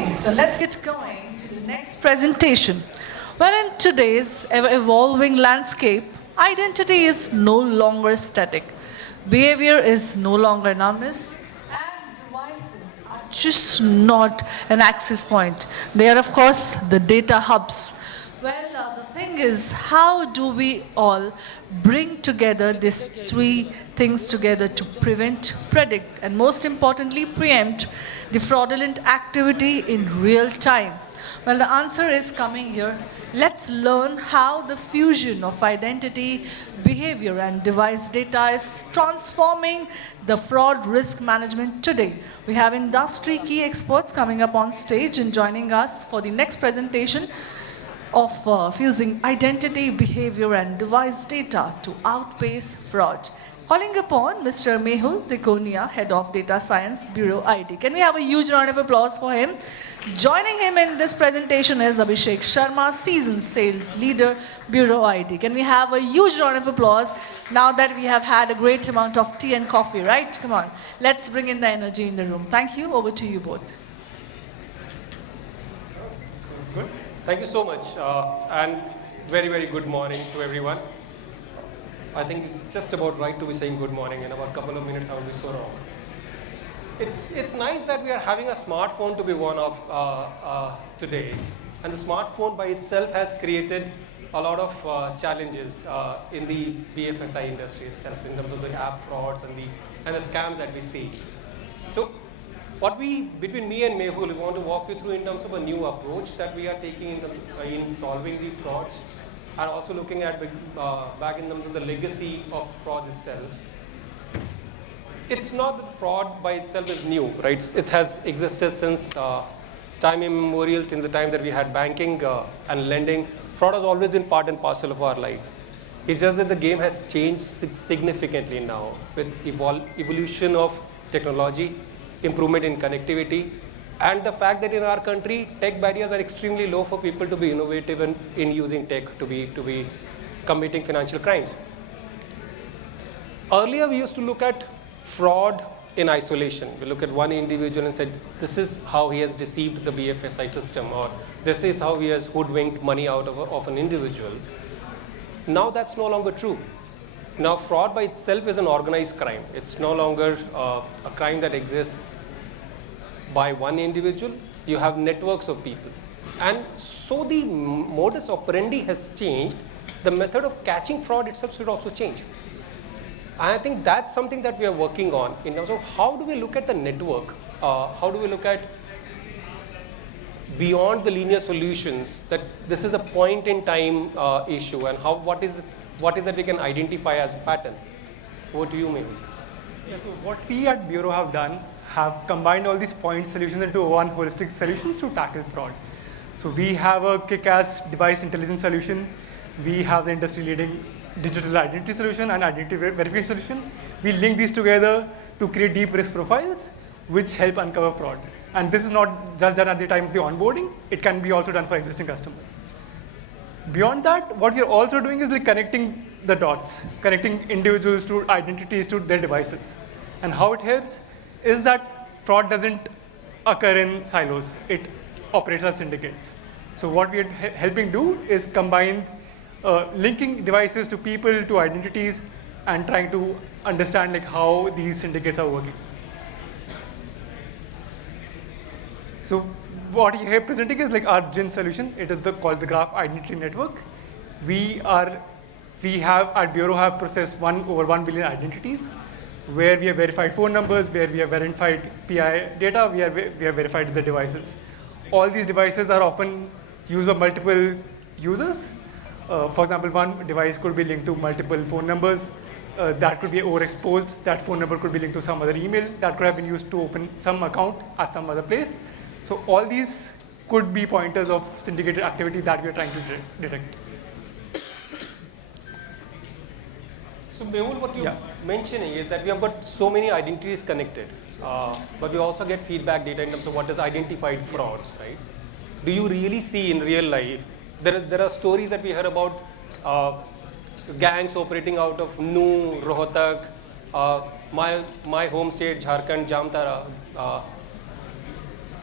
Okay, so let's get going to the next presentation. Well, in today's ever-evolving landscape, identity is no longer static. Behavior is no longer anonymous, and devices are just not an access point. They are, of course, the data hubs. Well, the thing is, how do we all bring together these three things together to prevent, predict, and most importantly, preempt the fraudulent activity in real time? Well, the answer is coming here. Let's learn how the fusion of identity, behavior, and device data is transforming the fraud risk management today. We have industry key experts coming up on stage and joining us for the next presentation of fusing identity, behavior, and device data to outpace fraud. Calling upon Mr. Mehul Dhikonia, Head of Data Science, Bureau ID. Can we have a huge round of applause for him? Joining him in this presentation is Abhishek Sharma, Seasoned Sales Leader, Bureau ID. Can we have a huge round of applause now that we have had a great amount of tea and coffee, right? Come on, let's bring in the energy in the room. Thank you. Over to you both. Good. Thank you so much, and very, very good morning to everyone. I think it's just about right to be saying good morning. In about a couple of minutes, I will be so wrong. It's nice that we are having a smartphone to be one of today. And the smartphone by itself has created a lot of challenges in the BFSI industry itself, in terms of the app frauds and the scams that we see. So between me and Mehul, we want to walk you through in terms of a new approach that we are taking in solving the frauds, and also looking at back in terms of the legacy of fraud itself. It's not that fraud by itself is new, right? It has existed since time immemorial, till the time that we had banking and lending. Fraud has always been part and parcel of our life. It's just that the game has changed significantly now with evolution of technology, improvement in connectivity, and the fact that in our country, tech barriers are extremely low for people to be innovative in using tech to be committing financial crimes. Earlier, we used to look at fraud in isolation. We look at one individual and said, this is how he has deceived the BFSI system, or this is how he has hoodwinked money out of an individual. Now that's no longer true. Now fraud by itself is an organized crime. It's no longer a crime that exists by one individual. You have networks of people. And so the modus operandi has changed. The method of catching fraud itself should also change. And I think that's something that we are working on in terms of how do we look at the network, how do we look at beyond the linear solutions, that this is a point in time issue, and what is that we can identify as a pattern. What do you mean? Yeah, so what we at Bureau have done, have combined all these point solutions into one holistic solutions to tackle fraud. So we have a kick-ass device intelligence solution. We have the industry-leading digital identity solution and identity verification solution. We link these together to create deep risk profiles, which help uncover fraud. And this is not just done at the time of the onboarding. It can be also done for existing customers. Beyond that, what we're also doing is like connecting the dots, connecting individuals to identities to their devices. And how it helps is that fraud doesn't occur in silos. It operates as syndicates. So what we're helping do is combine linking devices to people, to identities, and trying to understand like how these syndicates are working. So what you are presenting is like our 𝐒𝐮 solution. It is called the Graph Identity Network. We have at Bureau have processed over 1 billion identities, where we have verified phone numbers, where we have verified PI data, we have verified the devices. All these devices are often used by multiple users. For example, one device could be linked to multiple phone numbers. That could be overexposed. That phone number could be linked to some other email. That could have been used to open some account at some other place. So all these could be pointers of syndicated activity that we are trying to detect. So Mehul, what you're mentioning is that we have got so many identities connected, but we also get feedback data in terms of what is identified frauds, right? Do you really see in real life, there are stories that we heard about gangs operating out of New, Rohtak, my home state, Jharkhand, Jamtara,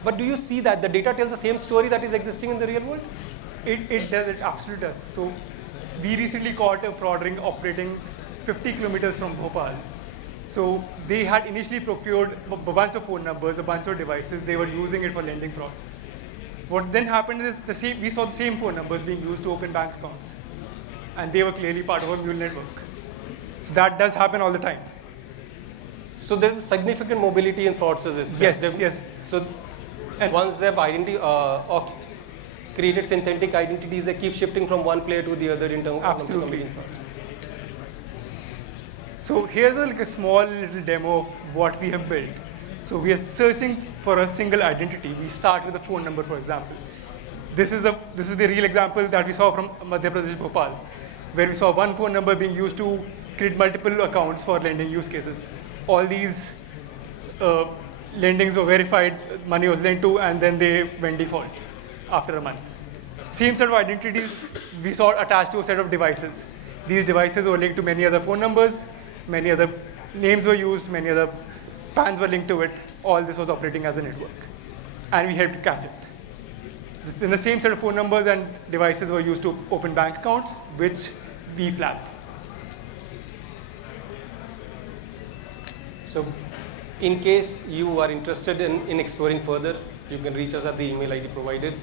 But do you see that the data tells the same story that is existing in the real world? It does, it absolutely does. So we recently caught a fraud ring operating 50 kilometers from Bhopal. So they had initially procured a bunch of phone numbers, a bunch of devices. They were using it for lending fraud. What then happened is we saw the same phone numbers being used to open bank accounts. And they were clearly part of a mule network. So that does happen all the time. So there's a significant mobility in fraudsters itself. Yes, yes. So once they've or created synthetic identities, they keep shifting from one player to the other in terms of Absolutely. So here's a small little demo of what we have built. So we are searching for a single identity. We start with a phone number, for example. This is the real example that we saw from Madhya Pradesh, Bhopal, where we saw one phone number being used to create multiple accounts for lending use cases. All these lendings were verified, money was lent to, and then they went default after a month. Same set of identities we saw attached to a set of devices. These devices were linked to many other phone numbers, many other names were used, many other PANs were linked to it. All this was operating as a network. And we helped to catch it. Then the same set of phone numbers and devices were used to open bank accounts, which we flagged. So in case you are interested in exploring further, you can reach us at the email ID provided.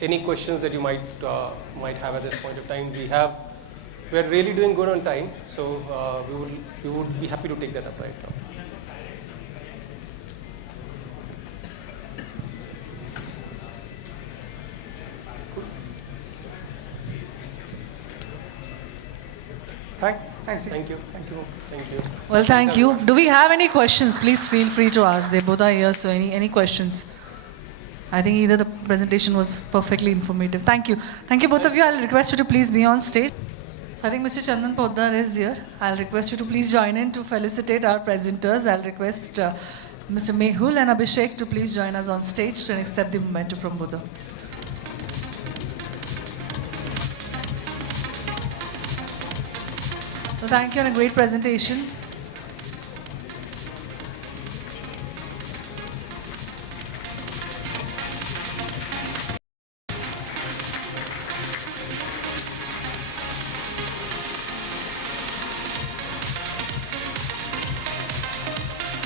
Any questions that you might have at this point of time, we are really doing good on time, so we would be happy to take that up right now. Thanks. Thank you. Well, thank you. Do we have any questions? Please feel free to ask. They both are here, so any questions? I think either the presentation was perfectly informative. Thank you. Thank you, both of you. I'll request you to please be on stage. So I think Mr. Chandan Poddar is here. I'll request you to please join in to felicitate our presenters. I'll request Mr. Mehul and Abhishek to please join us on stage to accept the memento from both of us. So thank you on a great presentation.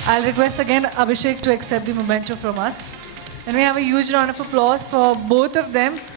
I'll request again Abhishek to accept the memento from us. And we have a huge round of applause for both of them.